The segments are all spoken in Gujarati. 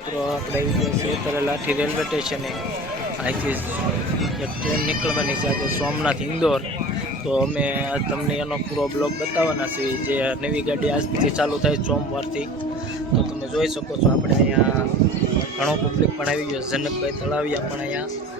મિત્રો, આપણે આવી ગયા લાઠી રેલવે સ્ટેશને. અહીંથી એક ટ્રેન નીકળવાની છે આજે સોમનાથ ઇન્દોર. તો અમે તમને એનો પૂરો બ્લોગ બતાવવાના છીએ જે નવી ગાડી આજથી ચાલુ થાય સોમવારથી. તો તમે જોઈ શકો છો, આપણે અહીંયા ઘણો પબ્લિક પણ આવી ગયો જનકભાઈ તળાવિયા પણ અહીંયા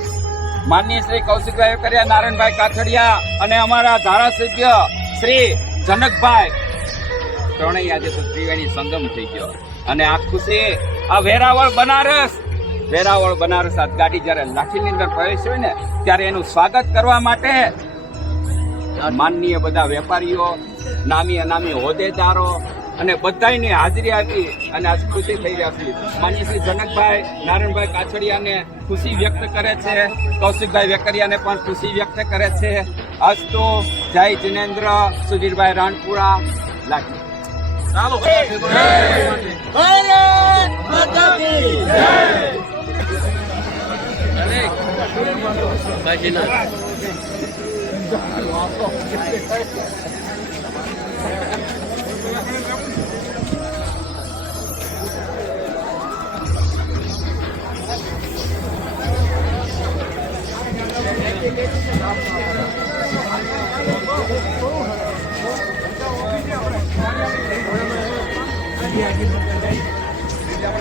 માનનીય શ્રી કૌશિકભાઈ કર્યા, નારાયણભાઈ કાછડિયા અને અમારા ધારાસભ્ય શ્રી જનકભાઈ. ત્રણેય આજે તો ત્રિવેણી સંગમ થઈ ગયો. અને આ ખુશી, આ વેરાવળ બનારસ. વેરાવળ બનારસ આ ગાડી જ્યારે લાઠીની અંદર પ્રવેશ હોય ને, ત્યારે એનું સ્વાગત કરવા માટે માનનીય બધા વેપારીઓ, નામી અનામી હોદ્દેદારો અને બધાયની હાજરી આપી અને આજ ખુશી થઈ રહ્યા છે માન્ય શ્રી જનકભાઈ, નારાયણભાઈ કાછડિયાને ખુશી વ્યક્ત કરે છે. કૌશિકભાઈ વેકરિયાને પણ ખુશી વ્યક્ત કરે છે. આજ જય જિનેન્દ્ર, સુધીરભાઈ રાણપુરા. Yeah, I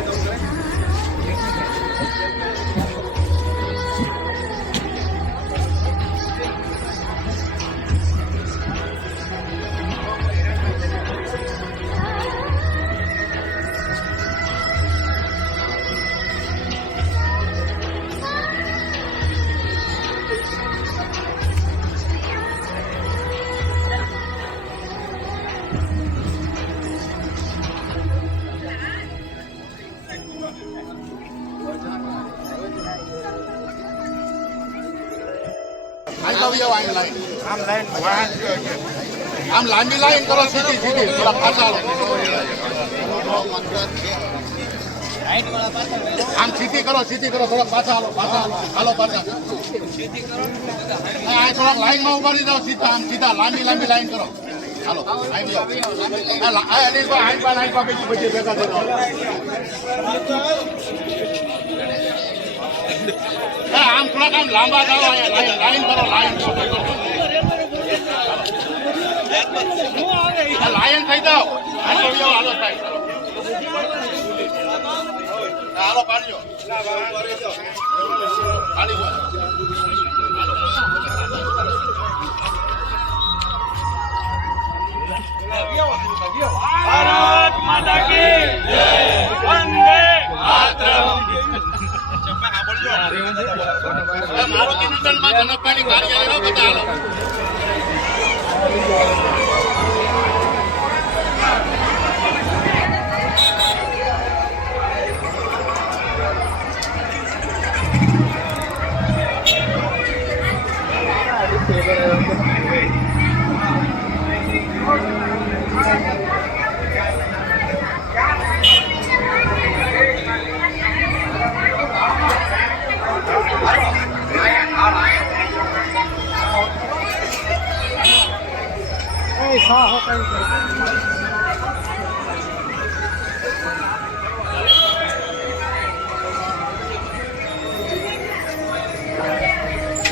can લાઠી આમ લાંબી લાઈન કરો સીધી સીધી થોડા પાછળ આમ સીધી કરો સીધી કરો થોડા પાછા હાલો પાછા હાલો પાછા આ થોડાક લાઈનમાં ઊભા રહી જાઓ સીધા આમ સીધા લાંબી લાંબી લાઈન કરો હાલો આવી જાઓ આ લા- આ અનિલભાઈ, હાઈટ પર, હાઈટ પર બીજી બધી ભેગા થઈ આમ થોડાક આમ લાંબા જાઓ લાઈન લાઈન કરો લાઈન લાયન થઈ જાઓ. હાલો સાહેબ. હાલો પાડજો પાડી ભારત માતા કી વંદે હવે નંદનમાં જનકભાઈની કાર્યાલય બધા 好好，拜か。